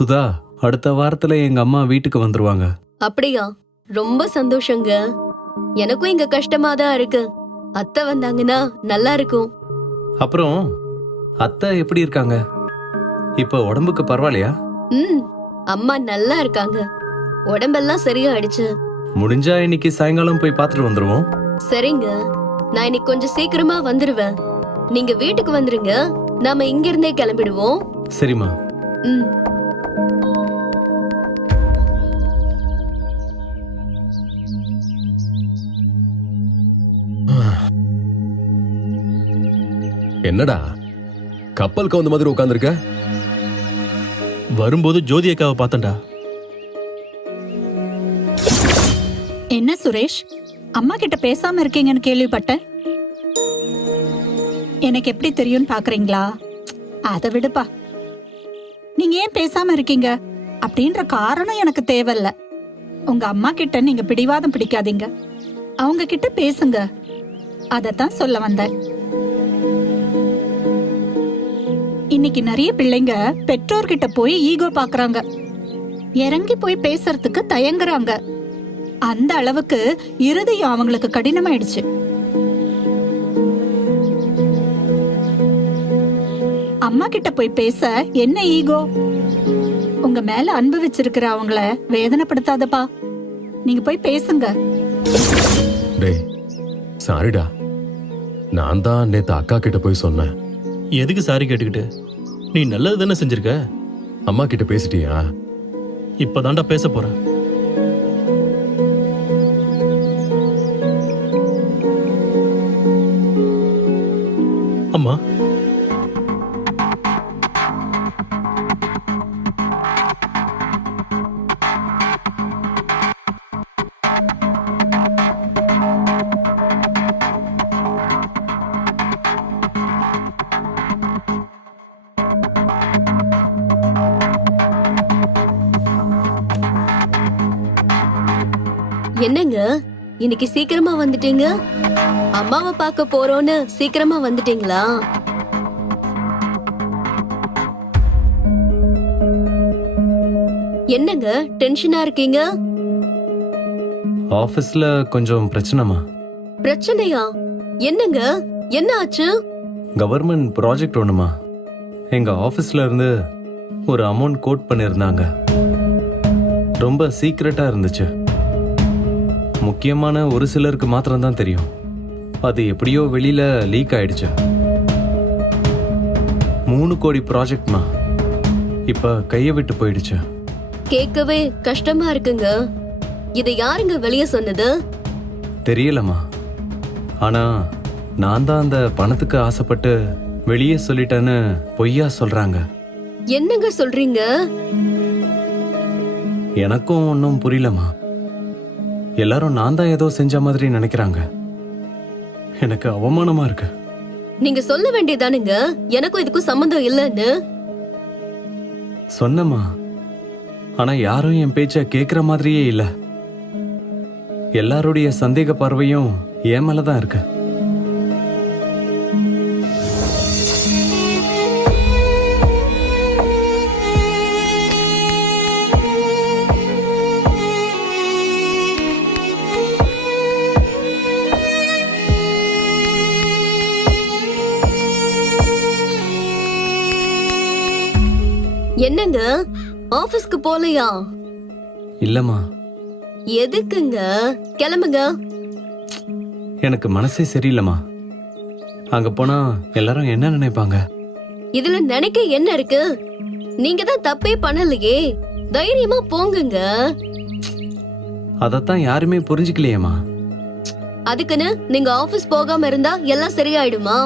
சுதா அடுத்த வாரத்துல எங்க அம்மா வீட்டுக்கு வந்துருவாங்க. அப்படியா? ரொம்ப சந்தோஷங்க. எனக்கும் இங்க கஷ்டமா தான் இருக்கு. அத்தை வந்தாங்கன்னா நல்லா இருக்கும். அப்புறம் அத்தை எப்படி இருக்காங்க? இப்ப உடம்புக்கு பரவாயில்லையா? ம் அம்மா நல்லா இருக்காங்க. உடம்பெல்லாம் சரியாயிடுச்சு. முடிஞ்சா இன்னைக்கு சாயங்காலம் போய் பார்த்துட்டு வந்துருவோம். சரிங்க. நான் இன்னைக்கு கொஞ்சம் சீக்கிரமா வந்துருவேன். நீங்க வீட்டுக்கு வந்துருங்க. நாம இங்க இருந்தே கிளம்பிடுவோம். சரிம்மா. ம். என்னடா? கப்பல் கவுந்த மாதிரி உட்காந்துருக்க வரும்போது ஜோதி அக்காவை பார்த்தேன்டா. என்ன சுரேஷ்? அம்மா கிட்ட பேசாம இருக்கீங்கன்னு கேள்விப்பட்டேன். எனக்கு எப்படி தெரியும்னு பாக்குறீங்களா? அதை விடுப்பா. நீங்க ஏன் பேசாம இருக்கீங்க? அப்படின்ற காரணம் எனக்கு தேவையில்ல. உங்க அம்மா கிட்ட நீங்க பிடிவாதம் பிடிக்காதீங்க. அவங்க கிட்ட பேசுங்க. அதத்தான் சொல்ல வந்தேன். இன்னைக்கு நிறைய பிள்ளைங்க பெற்றோர்கிட்ட போய் ஈகோ பாக்குறாங்க. இறங்கி போய் பேசுறதுக்கு தயங்குறாங்க. அந்த அளவுக்கு இருதயம் அவங்களுக்கு கடினமாயிடுச்சு. அம்மா கிட்ட போய் பேச என்ன ஈகோ? உங்க மேல அன்பு வச்சிருக்கிற அவங்கள வேதனைப்படுத்தாதப்பா. நீங்க போய் பேசுங்க. டேய் சாரிடா. நான் தான் நேத்து அக்கா கிட்ட போய் சொன்னேன். எதுக்கு சாரி கேட்டுக்கிட்டு? நீ நல்லது தானே செஞ்சிருக்க? அம்மா கிட்ட பேசிட்டியா? இப்பதான்டா பேச போறேன் அம்மா என்னங்க? இன்னைக்கு சீக்கிரமா வந்துட்டீங்க? அம்மாவை பார்க்க போறோம்னு சீக்கிரமா வந்துட்டீங்களா? என்னங்க டென்ஷனா இருக்கீங்க? ஆபீஸ்ல கொஞ்சம் பிரச்சனைமா பிரச்சனையா? என்னங்க? என்ன ஆச்சு? கவர்மெண்ட் ப்ராஜெக்ட் ஒண்ணுமா எங்க ஆபீஸ்ல இருந்து ஒரு அமௌண்ட் கோட் பண்ணியிருந்தாங்க. ரொம்ப சீக்ரெட்டா இருந்துச்சு. முக்கியமான ஒரு சிலருக்கு மாத்திரம்தான் தெரியும். அது எப்படியோ வெளியில லீக் ஆயிடுச்சு. மூணு கோடி ப்ராஜெக்ட்மா இப்ப கையை விட்டு போயிடுச்சு. கேட்கவே கஷ்டமா இருக்குங்க. இதை யாருங்க வெளிய சொன்னது? தெரியலம்மா. ஆனா நான் தான் அந்த பணத்துக்கு ஆசைப்பட்டு வெளியே சொல்லிட்டேன்னு பொய்யா சொல்றாங்க. என்னங்க சொல்றீங்க? எனக்கும் ஒன்றும் புரியலம்மா. எல்லாரும் நான் தான் ஏதோ செஞ்ச மாதிரி நினைக்கிறாங்க. எனக்கு அவமானமா இருக்கு. நீங்க சொல்ல வேண்டியதானுங்க. எனக்கும் இதுக்கும் சம்மந்தம் இல்லைன்னு. சொன்னம்மா. ஆனா யாரும் என் பேச்ச கேக்குற மாதிரியே இல்ல. எல்லாருடைய சந்தேக பார்வையும் என் மேலதான் இருக்கு. என்னங்க? ஆபீஸ்க்கு போலையா? இல்லம்மா. எதுக்குங்க? கிளம்புங்க. எனக்கு மனசே சரியில்லைம்மா. அங்க போனா எல்லாரும் என்ன நினைப்பாங்க? இதுல நினைக்க என்ன இருக்கு? நீங்க தான் தப்பே பண்ணலையே. தைரியமா போங்குங்க. அதைத்தான் யாருமே புரிஞ்சுக்கலையேம்மா. அதுக்குன்னு நீங்க ஆபீஸ் போகாம இருந்தா எல்லாம் சரியாயிடுமா?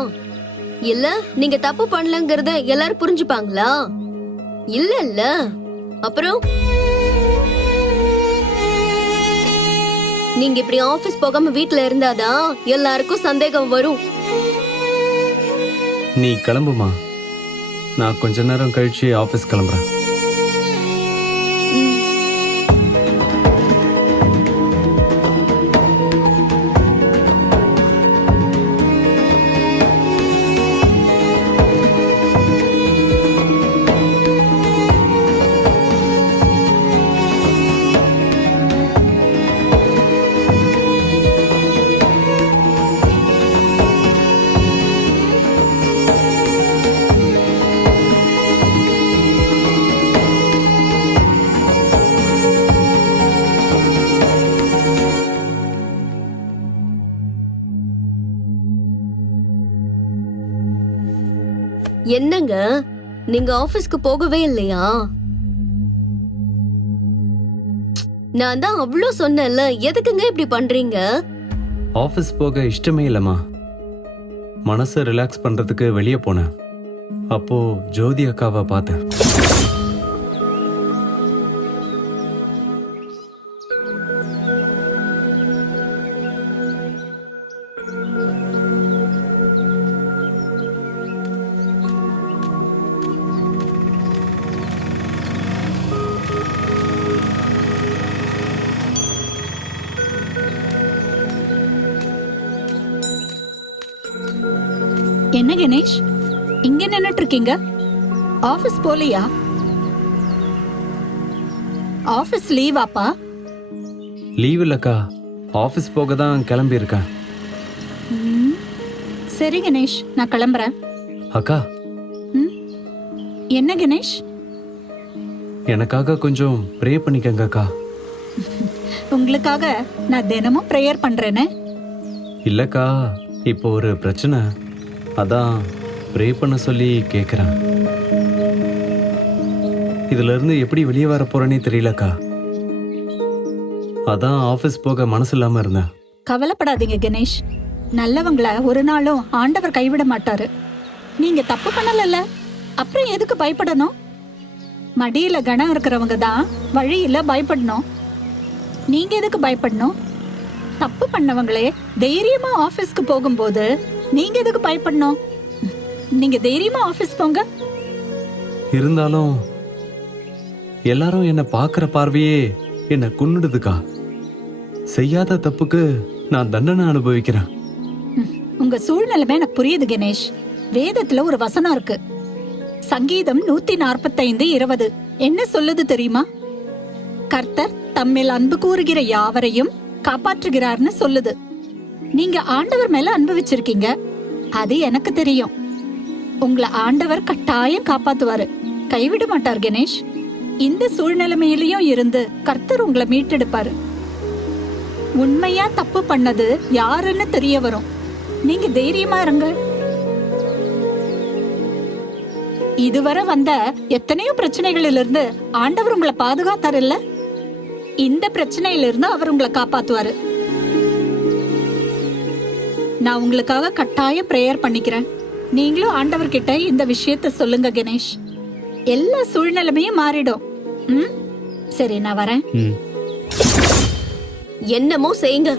இல்ல நீங்க தப்பு பண்ணலங்கறத எல்லாரும் புரிஞ்சுப்பாங்களா? இல்ல இல்ல அப்புறம்? நீங்க இப்படி ஆபீஸ் போகாம வீட்ல இருந்தாதான் எல்லாருக்கும் சந்தேகம் வரும். நீ கிளம்புமா? நான் கொஞ்ச நேரம் கழிச்சு ஆபீஸ் கிளம்புறேன். என்னங்க? நீங்க ஆபீஸ்க்கு போகவே இல்லையா? நான் தான் அவ்வளோ சொன்னேன்ல எதுக்குங்க இப்படி பண்றீங்க? ஆஃபீஸ் போக இஷ்டமே இல்லைம்மா. மனசை ரிலாக்ஸ் பண்றதுக்கு வெளியே போனேன். அப்போ ஜோதி அக்காவை பார்த்தேன். என்ன கணேஷ்? இங்க நின்னுட்டு இருக்கீங்க ஆபீஸ் போலையா? ஆபீஸ் லீவாப்பா? லீவ் இல்லக்கா ஆஃபீஸ் போக தான் கிளம்பி இருக்கேன் சரி கணேஷ் நான் கிளம்புறேன். அக்கா? என்ன கணேஷ்? எனக்காக கொஞ்சம் ப்ரே பண்ணிக்கங்க அக்கா உங்களுக்காக நான் தினமும் ப்ரேயர் பண்றேனே. இல்லக்கா இப்போ ஒரு பிரச்சனை. அதான் ப்ரே பண்ண சொல்லி கேட்குறேன் இதுல இருந்து எப்படி வெளியே வர போறேனே தெரியலக்கா. அதான் ஆஃபீஸ் போக மனசு இல்லாம இருந்தேன். கவலைப்படாதீங்க கணேஷ். நல்லவங்கள ஒரு நாளும் ஆண்டவர் கைவிட மாட்டாரு. நீங்க தப்பு பண்ணலல்ல. அப்புறம் எதுக்கு பயப்படணும்? மடியில கணம் இருக்கிறவங்க தான் வழியில பயப்படணும். நீங்க எதுக்கு பயப்படணும்? தப்பு பண்ணவங்களே தைரியமா ஆபீஸ்க்கு போகும்போது நீங்க எதுக்கு பயப்படணும்? நீங்க தைரியமா ஆபீஸ் போங்க. இருந்தாலும் எல்லாரும் என்ன பார்க்குற பார்வையே என்ன குன்னுடுதுக்கா. செய்யாத தப்புக்கு நான் தண்டனை அனுபவிக்கிறேன். உங்க சூழ்நிலைமை எனக்கு புரியுது கணேஷ். வேதத்துல ஒரு வசனம் இருக்கு. சங்கீதம் நூத்தி நாற்பத்தைந்து இருபது. என்ன சொல்லுது தெரியுமா? கர்த்தர் தம்மில் அன்பு கூறுகிற யாவரையும் காப்பாற்றுகிறார்னு சொல்லுது. நீங்க ஆண்டவர் மேல அன்பு வச்சிருக்கீங்க. அது எனக்கு தெரியும். உங்களை ஆண்டவர் கட்டாயம் காப்பாத்துவாரு. கைவிட மாட்டார் கணேஷ். இந்த சூழ்நிலைமையிலையும் இருந்து கர்த்தர் உங்களை மீட்டெடுப்பாரு. உண்மையா தப்பு பண்ணது யாருன்னு தெரிய வரும். நீங்க தைரியமா இருங்க இதுவரை வந்த எத்தனையோ பிரச்சனைகளிலிருந்து இருந்து ஆண்டவர் உங்களை பாதுகாத்தார் இல்லை? இந்த பிரச்சனையில இருந்து அவர் உங்களை காப்பாத்துவாரு. நான் உங்களுக்காக கட்டாயம் பிரேயர் பண்ணிக்கிறேன். நீங்களும் ஆண்டவர்கிட்ட இந்த விஷயத்த சொல்லுங்க கணேஷ். எல்லா சூழ்நிலைமையும் மாறிடும். ம்? சரி நான் வரேன். ம். என்னமோ செய்யுங்க.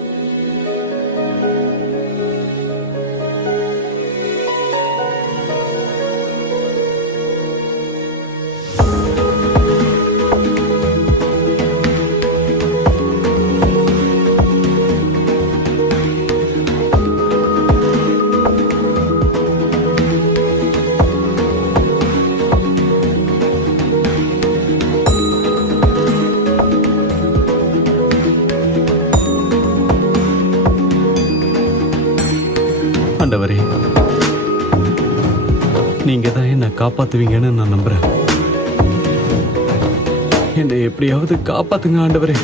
ஆண்டவரே நீங்க தான் என்ன காப்பாத்துவீங்கன்னு நான் நம்புறேன். என்னை எப்படியாவது காப்பாத்துங்க ஆண்டவரே.